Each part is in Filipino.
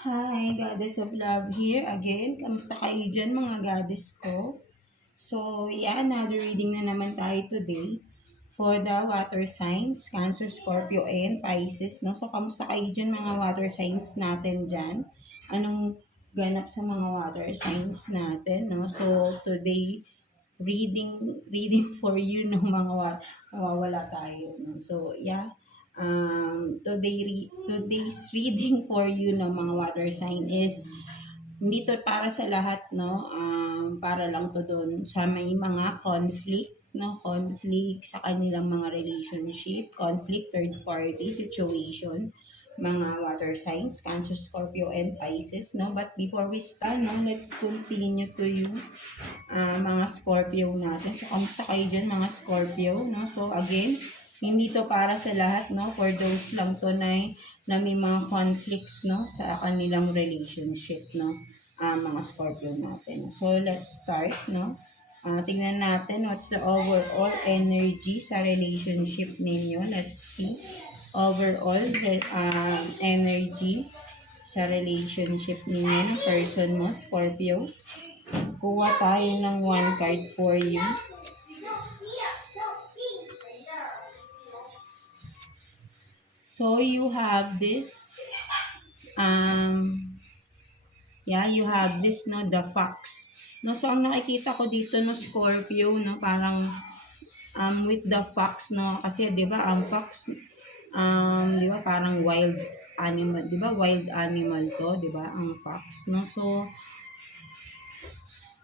Hi, Goddess of Love here again. Kamusta kayo dyan mga goddess ko? So, yeah, another reading na naman tayo today for the water signs, Cancer, Scorpio, and Pisces. No? So, kamusta kayo dyan mga water signs natin dyan? Anong ganap sa mga water signs natin? No? So, today, reading for you ng mga mawawala tayo. No? So, yeah, today's reading for you ng mga water sign is hindi to para sa lahat, no? Para lang to doon sa may mga conflict, no? Conflict sa kanilang mga relationship, conflict, third party situation, mga water signs, Cancer, Scorpio, and Pisces, no? But before we start, no, let's continue to you, mga Scorpio natin. So, kamusta kayo dyan, mga Scorpio, no? So, again, hindi to para sa lahat, no? For those lang to na may mga conflicts, no? Sa kanilang relationship, no? Mga Scorpio natin. So, let's start, no? Tingnan natin what's the overall energy sa relationship ninyo. Let's see. Overall energy sa relationship ninyo ng person mo, Scorpio. Kuha tayo ng one card for you. So, you have this, you have this, no, the fox. No, so, ang nakikita ko dito, no, Scorpio, no, parang, with the fox, no, kasi, di ba, ang fox, di ba, parang wild animal, di ba, wild animal to, di ba, ang fox, no, so,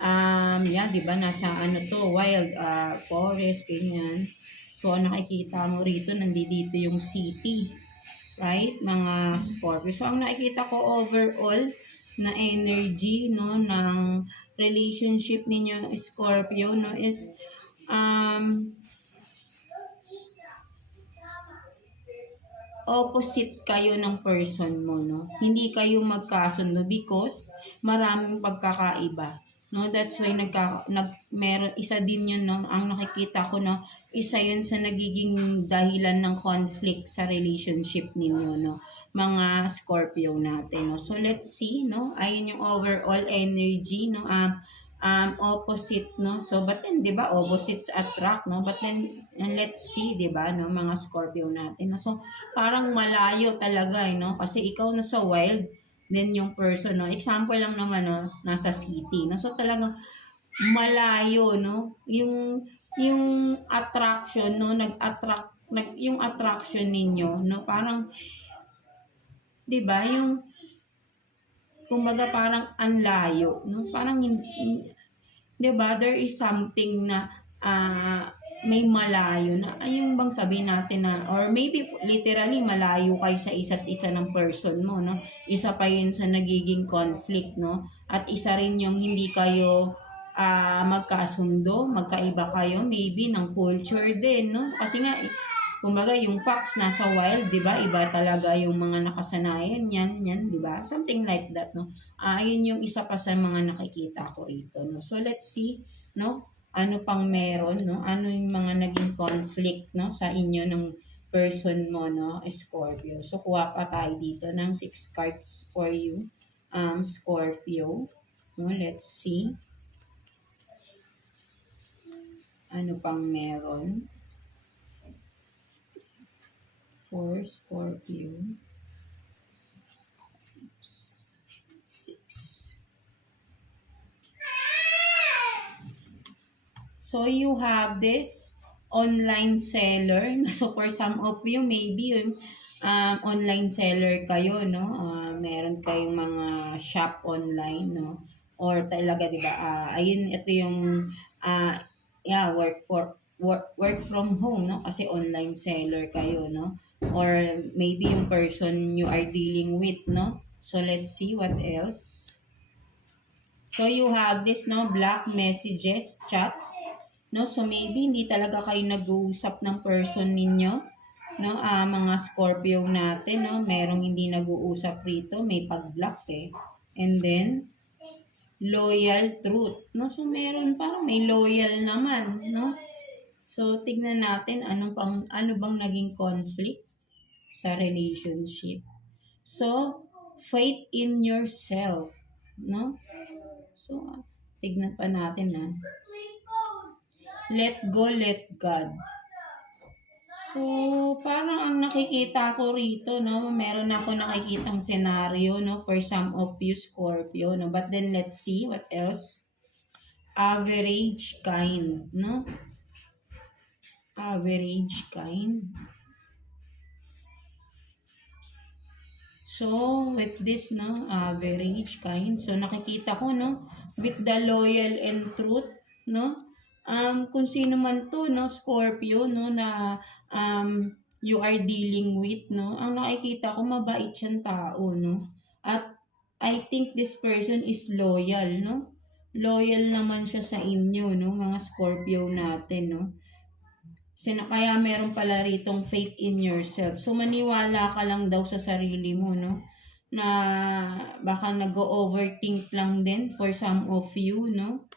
di ba, nasa ano to, wild, forest, ganyan. So, ang nakikita mo rito, nandito yung city, right, mga Scorpio. So, ang nakikita ko overall na energy, no, ng relationship ninyo, Scorpio, no, is, opposite kayo ng person mo, no? Hindi kayo magkasundo because maraming pagkakaiba. No, that's why meron isa din 'yun, no. Ang nakikita ko, no, isa 'yun sa nagiging dahilan ng conflict sa relationship ninyo, no. Mga Scorpio natin, no. So let's see, no. Ayun yung overall energy, no. Opposite, no. So but then 'di ba opposites attract, no. But then and let's see, 'di ba, no, mga Scorpio natin, no. So parang malayo talaga, no. Kasi ikaw nasa wild, then yung person, no. Example lang naman, no, nasa city, no. So talagang malayo, no. Yung attraction, no, yung attraction ninyo, no, parang 'di ba, yung kumbaga parang ang layo, no? Parang 'di ba, there is something na may malayo na yung bang sabihin natin na or maybe literally malayo kayo sa isa't isa ng person mo, no? Isa pa yun sa nagiging conflict, no? At isa rin yung hindi kayo magkasundo, magkaiba kayo maybe ng culture din, no? Kasi nga kumbaga yung fox nasa wild, 'di ba? Iba talaga yung mga nakasanayan yan, 'di ba? Something like that, no? Ayun yung isa pa sa mga nakikita ko rito, no? So let's see, no? Ano pang meron, no? Ano yung mga naging conflict, no, sa inyo ng person mo, no, Scorpio. So kuha pa tayo dito ng 6 cards for you, Scorpio. No, let's see. Ano pang meron? For Scorpio. 6. So you have this online seller. So for some of you, maybe yung online seller kayo, no? Meron kayong mga shop online, no? Or talaga, di ba? Ayun, ito yung work from home, no? Kasi online seller kayo, no? Or maybe yung person you are dealing with, no? So let's see what else. So you have this, no, black messages, chats, no? So maybe hindi talaga kayo nag-uusap ng person ninyo, no? Mga Scorpio natin, no? Merong hindi nag-uusap rito, may pag-block eh. And then loyal truth, no? So meron parang may loyal naman, no? So tignan natin ano bang naging conflict sa relationship. So faith in yourself, no? So, tignan pa natin, ha. Let go, let God. So, parang ang nakikita ko rito, no, meron ako nakikitang senaryo, no, for some of you Scorpio, no, but then let's see what else. Average kind, no? Average kind. So, with this, no, average kind. So, nakikita ko, no, with the loyal and truth, no, kung sino man to, no, Scorpio, no, na, you are dealing with, no, ang nakikita ko, mabait siyang tao, no, at I think this person is loyal, no, loyal naman siya sa inyo, no, mga Scorpio natin, no. Kaya meron pala ritong faith in yourself. So, maniwala ka lang daw sa sarili mo, no? Na baka nag-overthink lang din for some of you, no?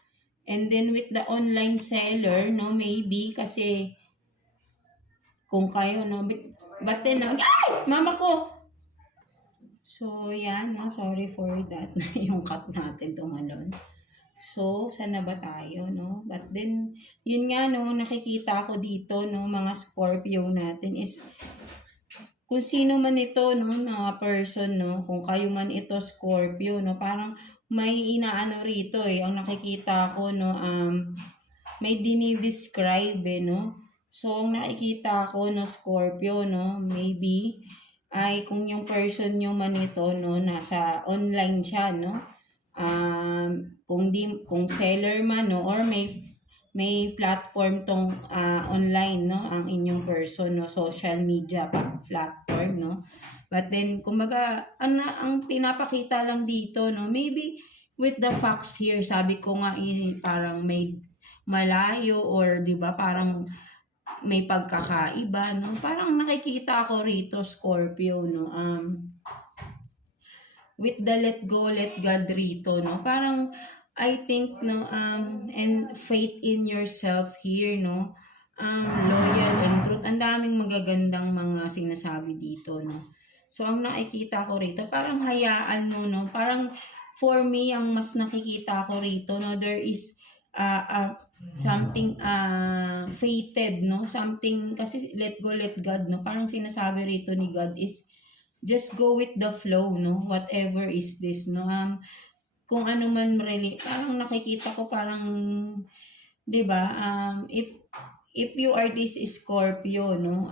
And then with the online seller, no? Maybe kasi kung kayo, no? But then, ay! Mama ko! So, yan, no? Sorry for that. Yung cut natin tumalon. So, saan na ba tayo, no? But then, yun nga, no, nakikita ko dito, no, mga Scorpio natin is, kung sino man ito, no, na person, no, kung kayo man ito Scorpio, no, parang may inaano rito, ang nakikita ko, no, may dinidescribe, no. So, ang nakikita ko, no, Scorpio, no, maybe, ay kung yung person nyo man ito, no, nasa online siya, no, kung seller man, no, or may platform tong online, no, ang inyong person, no, social media platform, no. But then kumbaga ang pinapakita lang dito, no, maybe with the facts here, sabi ko nga parang may malayo or 'di ba parang may pagkakaiba, no. Parang nakikita ko rito Scorpio, no, with the let go, let God rito, no? Parang, I think, no, and faith in yourself here, no? Loyal and truth. Ang daming magagandang mga sinasabi dito, no? So, ang nakikita ko rito, parang hayaan mo, no? Parang, for me, ang mas nakikita ko rito, no? There is, something, fated, no? Something, kasi let go, let God, no? Parang sinasabi rito ni God is, just go with the flow, no? Whatever is this, no? Kung ano man really, parang nakikita ko parang, 'di ba? If you are this Scorpio, no?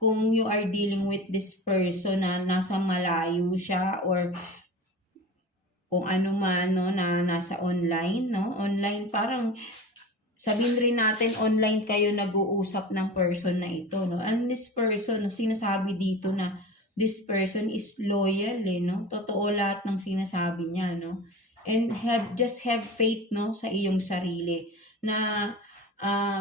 Kung you are dealing with this person na nasa malayo siya or kung ano man, no, na nasa online, no? Online parang sabihin rin natin online kayo nag-uusap ng person na ito, no? And this person, no, sinasabi dito na this person is loyal, no? Totoo lahat ng sinasabi niya, no? And just have faith, no, sa iyong sarili. Na,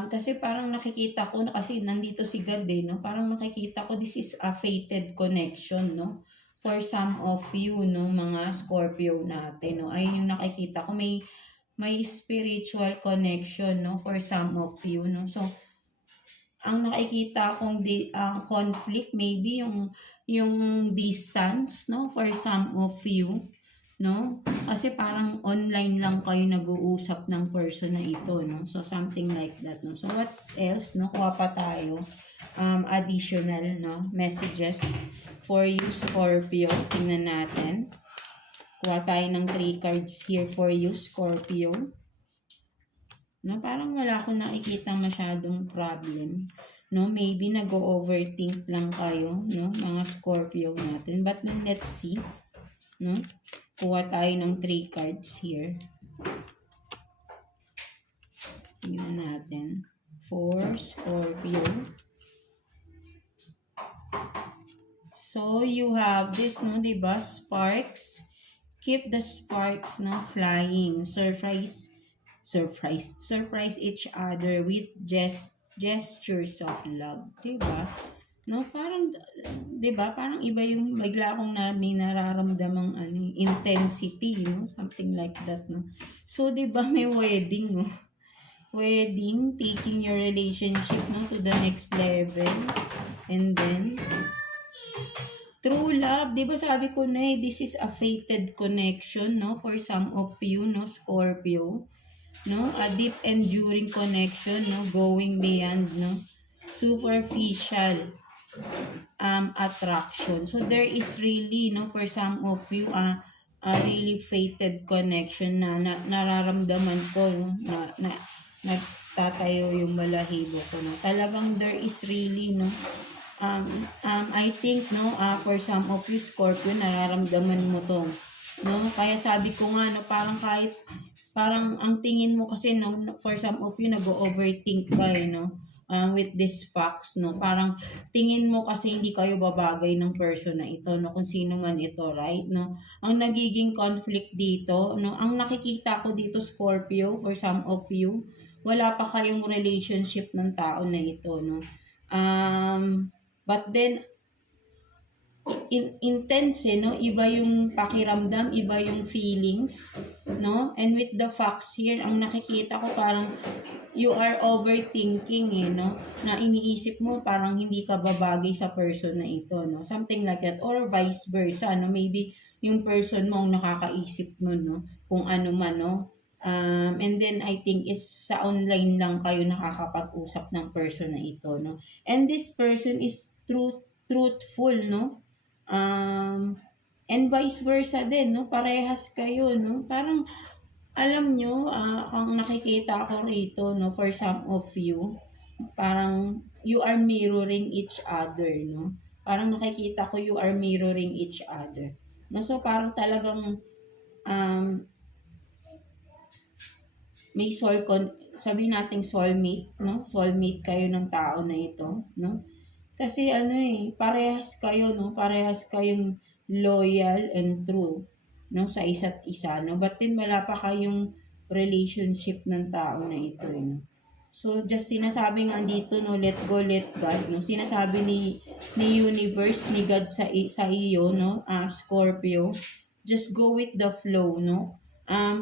kasi parang nakikita ko, kasi nandito si God, no? Parang nakikita ko, this is a fated connection, no? For some of you, no, mga Scorpio natin, no? Ay yung nakikita ko, may spiritual connection, no? For some of you, no? So, ang nakikita kong conflict, maybe yung distance, no, for some of you, no, kasi parang online lang kayo nag-uusap ng person na ito, no, so something like that, no. So what else, no, kuha pa tayo, additional, no, messages for you Scorpio. Tingnan natin, kuha tayo ng 3 cards here for you Scorpio. No, parang wala akong nakikita masyadong problem. No, maybe nag-overthink lang kayo, no, mga Scorpio natin. But then let's see, no. Kuha tayo ng 3 cards here. Tingnan natin. For Scorpio. So you have this, no, diba? Sparks. Keep the sparks, no, flying. Surprise each other with gestures of love, 'di ba? No, parang 'di ba? Parang iba yung bigla akong may nararamdamang intensity, no? Something like that, no. So 'di ba may wedding, no? Wedding, taking your relationship, no, to the next level. And then True love, 'di ba sabi ko na eh, this is a fated connection, no? For some of you, no, Scorpio, no? A deep enduring connection, no? Going beyond, no? Superficial attraction. So there is really, no, for some of you, a really fated connection na nararamdaman ko, no, na nagtatayo yung balahibo ko, no. Talagang there is really, no, I think, no, for some of you Scorpio, nararamdaman mo to, no. Kaya sabi ko nga, no, parang ang tingin mo kasi, no, for some of you nag-overthink ka eh, no, with these facts, no. Parang tingin mo kasi hindi kayo babagay ng person na ito, no, kung sino man ito, right, no. Ang nagiging conflict dito, no, ang nakikita ko dito Scorpio, for some of you, wala pa kayong relationship ng tao na ito, no. But then, intense eh, no? Iba yung pakiramdam, iba yung feelings, no? And with the facts here, ang nakikita ko parang you are overthinking eh, no? Na iniisip mo parang hindi ka babagay sa person na ito, no? Something like that. Or vice versa, no? Maybe yung person mo ang nakakaisip mo, no? Kung ano man, no? And then I think is sa online lang kayo nakakapag-usap ng person na ito, no? And this person is truthful, no? And vice versa din, no? Parehas kayo, no? Parang, alam nyo, ang nakikita ko rito, no? For some of you, parang you are mirroring each other, no? Parang nakikita ko you are mirroring each other. No? So, parang talagang, may sabihin nating soulmate, no? Soulmate kayo ng tao na ito, no? Kasi ano eh, parehas kayo, no? Parehas kayong loyal and true, no? Sa isa't isa, no? But then wala pa kayong relationship ng tao na ito, no? So, just sinasabi nga dito, no? Let go, let God, no? Sinasabi ni universe, ni God sa iyo, no? Scorpio, just go with the flow, no?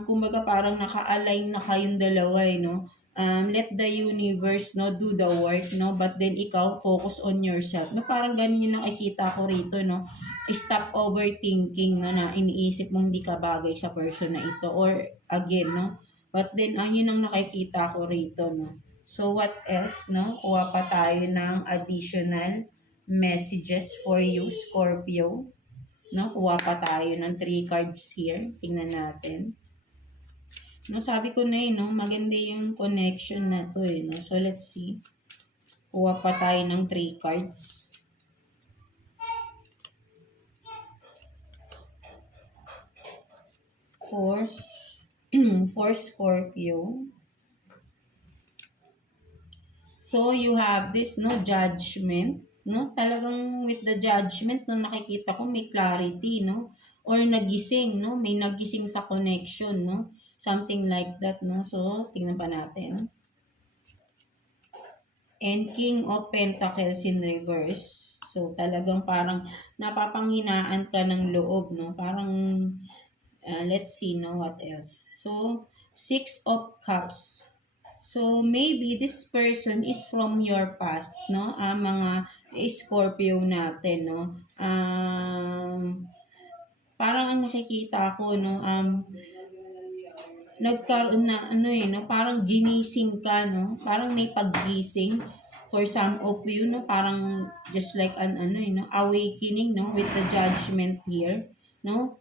Kumbaga parang naka-align na kayong dalawa, no? Let the universe, no, do the work, no, but then ikaw focus on yourself, no. Parang ganun yung nakikita ko rito, no. Stop overthinking, no, na iniisip mong hindi ka bagay sa person na ito, or again, no, but then yun ang nakikita ko rito, no. So what else, no? Kuha pa tayo ng additional messages for you, Scorpio, no. Kuha pa tayo ng 3 cards here, tingnan natin. No, sabi ko na no, maganda yung connection na to eh, no. So, let's see. Kuha pa tayo ng 3 cards. For Scorpio. So, you have this, no, judgment, no. Talagang with the judgment, no, nakikita ko may clarity, no. Or nagising, no. May nagising sa connection, no. Something like that, no? So, tingnan pa natin. And King of Pentacles in reverse. So, talagang parang napapanghinaan ka ng loob, no? Parang, let's see, no? What else? So, 6 of Cups. So, maybe this person is from your past, no? Mga Scorpio natin, no? Parang ang nakikita ko, no? Nagkaroon na ano eh, no, parang ginising ka, no, parang may paggising for some of you, no, parang just like an ano eh, no, awakening, no, with the judgment here, no,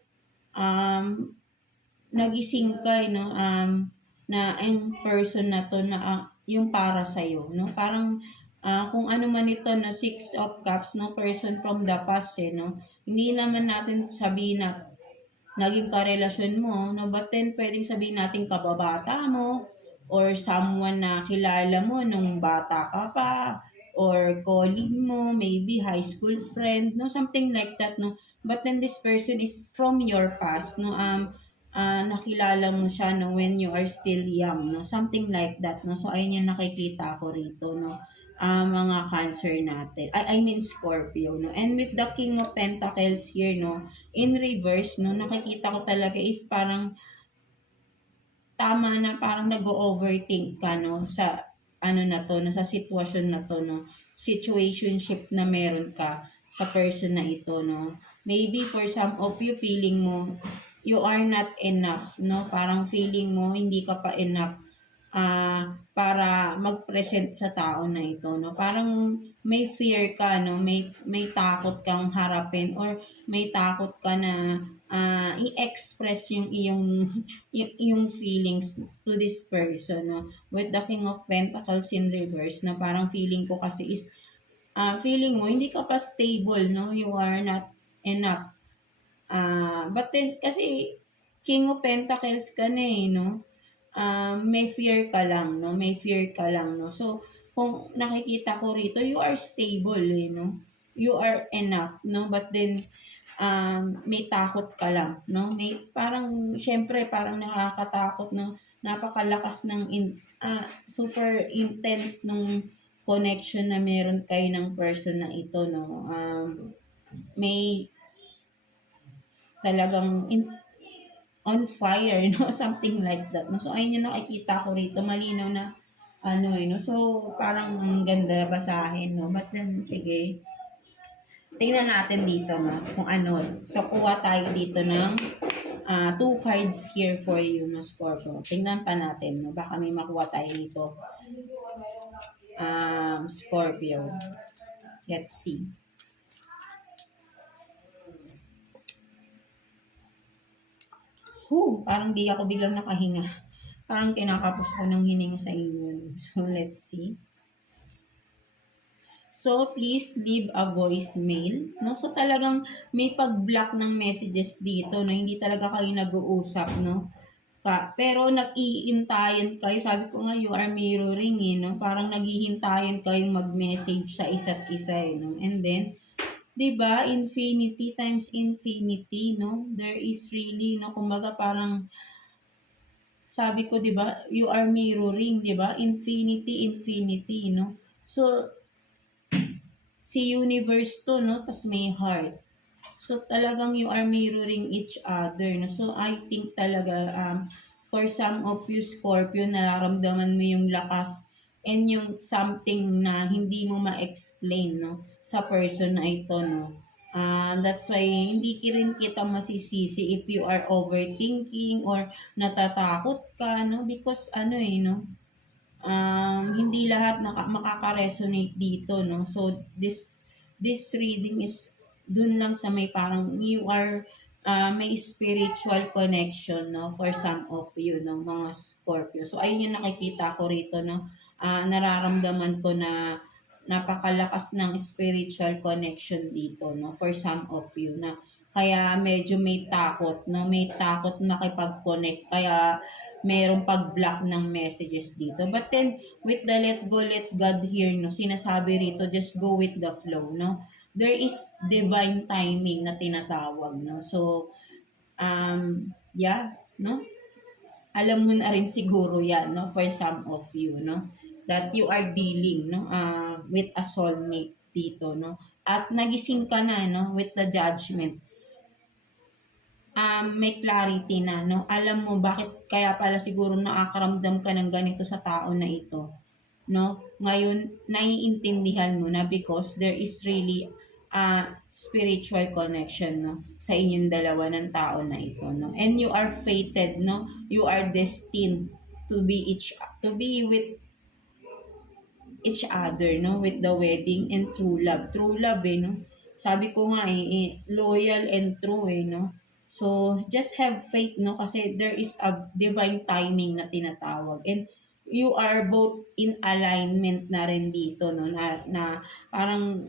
nagising ka, no, na ang person na to na yung para sa'yo, no, parang kung ano man ito, no, 6 of Cups, no, person from the past, eh, no, hindi naman natin sabihin na naging karelasyon mo, no? But then, pwedeng sabihin natin kababata mo, or someone na kilala mo nung bata ka pa, or colleague mo, maybe high school friend, no? Something like that, no? But then, this person is from your past, no? Nakilala mo siya, no? When you are still young, no? Something like that, no? So, ayun yung nakikita ko rito, no? Mga Cancer natin. I mean Scorpio, no? And with the King of Pentacles here, no? In reverse, no? Nakikita ko talaga is parang tama na parang nag-overthink ka, no? Sa ano na to, no? Sa sitwasyon na to, no? Situationship na meron ka. sa person na ito, no? Maybe for some of you, feeling mo, you are not enough, no? Parang feeling mo, hindi ka pa enough para mag-present sa tao na ito, no? Parang may fear ka, no? May takot kang harapin or may takot ka na i-express yung iyong yung feelings to this person, no? With the King of Pentacles in reverse, na parang feeling ko kasi is feeling mo hindi ka pa stable, no? You are not enough. But then kasi King of Pentacles ka na eh, no? May fear ka lang, no? May fear ka lang, no? So, kung nakikita ko rito, you are stable, eh, no? You are enough, no? But then, may takot ka lang, no? May, parang, syempre, parang nakakatakot, no? Napakalakas ng, super intense nung connection na meron kayo ng person na ito, no? May talagang on fire, no? Something like that, no? So, ayun yung nakikita ko rito. Malinaw na, no? So, parang ang ganda basahin, no? But then, sige. Tingnan natin dito, no? Kung ano. So, kuha tayo dito ng 2 cards here for you, no, Scorpio. Tingnan pa natin, no? Baka may makuha tayo dito. Scorpio. Let's see. Parang di ako biglang nakahinga. Parang kinakapos ko ng hininga sa inyo. So, let's see. So, please leave a voicemail. No? So, talagang may pag-block ng messages dito na hindi talaga kayo nag-uusap, no? Pero nag-iintayan kayo. Sabi ko nga, you are mirroring, eh, no? Parang naghihintayan kayong mag-message sa isa't isa, eh, no? And then, 'di ba, infinity times infinity, no? There is really, no, kumbaga parang sabi ko, 'di ba, you are mirroring, 'di ba? Infinity, infinity, no? So, si universe to, no? Tas may heart. So, talagang you are mirroring each other, no? So, I think talaga, for some of you, Scorpio, nararamdaman mo yung lakas and yung something na hindi mo ma-explain, no? Sa person na ito, no? That's why hindi rin kita masisisi if you are overthinking or natatakot ka, no? Because no? Hindi lahat makaka-resonate dito, no? So, this reading is dun lang sa may parang you are may spiritual connection, no, for some of you, no, mga Scorpio. So, ayun yung nakikita ko rito, no. Nararamdaman ko na napakalakas ng spiritual connection dito, no, for some of you na kaya medyo may takot, no, may takot makipag-connect. Kaya merong pag-block ng messages dito. But then, with the let go, let God here, no, sinasabi rito, just go with the flow, no. There is divine timing na tinatawag, no. So, yeah, no. Alam mo na rin siguro yan, no, for some of you, no, that you are dealing, no, with a soulmate dito, no. At nagising ka na, no, with the judgment. May clarity na, no? Alam mo bakit kaya pala siguro nakakaramdam ka ng ganito sa tao na ito, no? Ngayon, naiintindihan mo na because there is really a spiritual connection, no? Sa inyong dalawa ng tao na ito, no? And you are fated, no? You are destined to be with each other, no? With the wedding and true love. True love, no? Sabi ko nga, loyal and true, no? So, just have faith, no? Kasi there is a divine timing na tinatawag. And you are both in alignment na rin dito, no? Na parang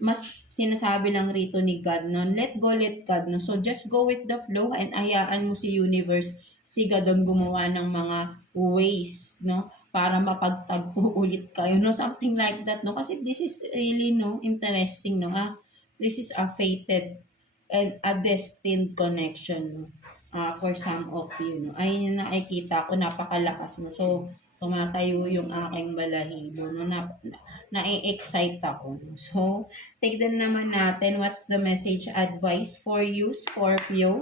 mas sinasabi lang rito ni God, no? Let go, let God, no? So, just go with the flow and hayaan mo si universe, si God ang gumawa ng mga ways, no? Para mapagtagpo ulit kayo, no? Something like that, no? Kasi this is really, no? Interesting, no? This is a fated and a destined connection, for some of you, no? Ayun yung nakikita ko, napakalakas, no? So, tumatayo yung aking balahibo, no? Na-excite ako, no? So, tignan naman natin what's the message advice for you, Scorpio.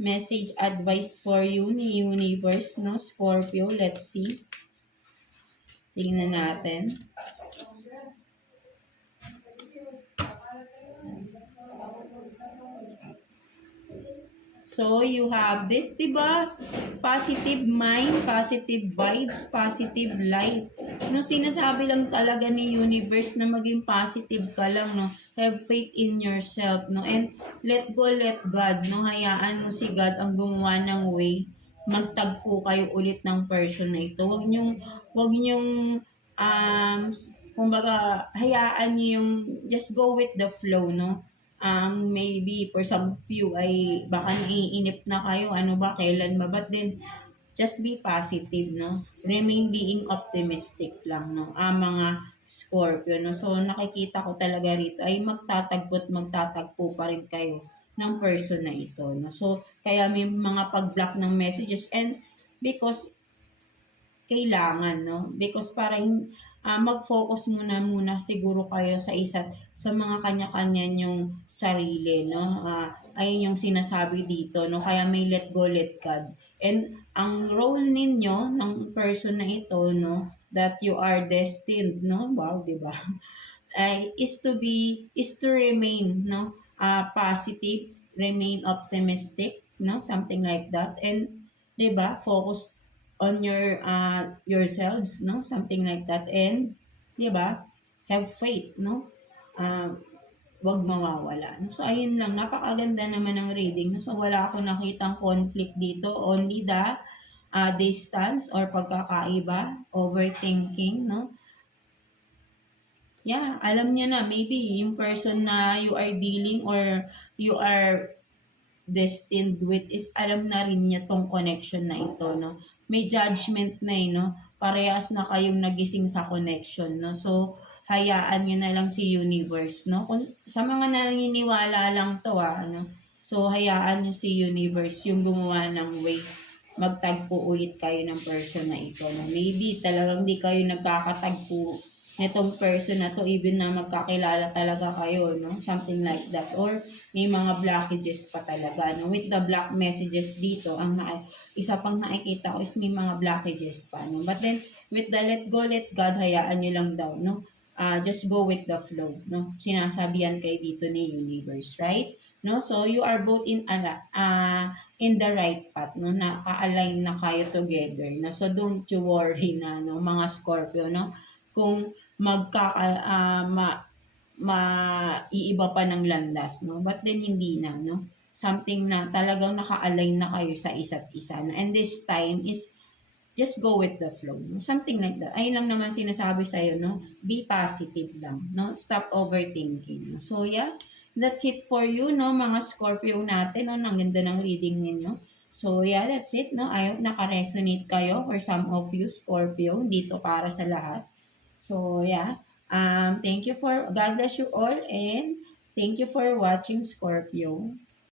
Message advice for you ni Universe, no, Scorpio. Let's see. Tingnan natin. So, you have this, diba? Positive mind, positive vibes, positive life. No, sinasabi lang talaga ni universe na maging positive ka lang, no? Have faith in yourself, no? And let go, let God, no? Hayaan mo si God ang gumawa ng way. Magtagpo kayo ulit ng person na ito. Wag niyong, um, kumbaga, hayaan niyo yung, just go with the flow, no? Maybe for some of you ay baka naiinip na kayo, ano ba, kailan ba, but then just be positive, no? Remain being optimistic lang, no? Mga Scorpio, no? So, nakikita ko talaga rito ay magtatagpo pa rin kayo ng person na ito, no? So, kaya may mga pag-block ng messages and because kailangan, no? Because para mag-focus muna siguro kayo sa mga kanya-kanya yung sarili, no? Ayun yung sinasabi dito, no? Kaya may let go, let God. And ang role ninyo ng person na ito, no? That you are destined, no? Wow, di ba? Is to remain, no? Positive, remain optimistic, no? Something like that. And, di ba? Focus on yourselves, no? Something like that. And, di ba? Have faith, no? Wag mawawala. No? So, ayun lang. Napakaganda naman ng reading. No? So, wala ako nakitang conflict dito. Only the distance or pagkakaiba, overthinking, no? Yeah, alam niya na. Maybe yung person na you are dealing or you are destined with is alam na rin niya tong connection na ito, no? May judgment na no? Parehas na kayong nagising sa connection, no? So, hayaan niyo na lang si universe, no? Kung, sa mga naniniwala lang to, ano? So, hayaan niyo si universe yung gumawa ng way. Magtagpo ulit kayo ng person na ito, no? Maybe talagang di kayo nagkakatagpo nitong person na to even na magkakilala talaga kayo, no? Something like that. Or may mga blockages pa talaga, no? With the block messages dito, isa pang nakikita ko is may mga blockages pa, no? But then, with the let go, let God, hayaan nyo lang daw, no? Just go with the flow, no? Sinasabihan kayo dito ni universe, right? No? So, you are both in the right path, no? Naka-align na kayo together, no? So, don't you worry na, no? Mga Scorpio, no? Kung maiiba pa ng landas, no? But then, hindi na, no? Something na talagang naka-align na kayo sa isa't isa, no? And this time is just go with the flow, no? Something like that. Ayun lang naman sinasabi sa'yo, no? Be positive lang, no? Stop overthinking, no? So, yeah, that's it for you, no? Mga Scorpio natin, no? Ang ganda ng reading ninyo. So, yeah, that's it, no? I hope naka-resonate kayo for some of you, Scorpio, dito para sa lahat. So, yeah. Thank you God bless you all and thank you for watching, Scorpio.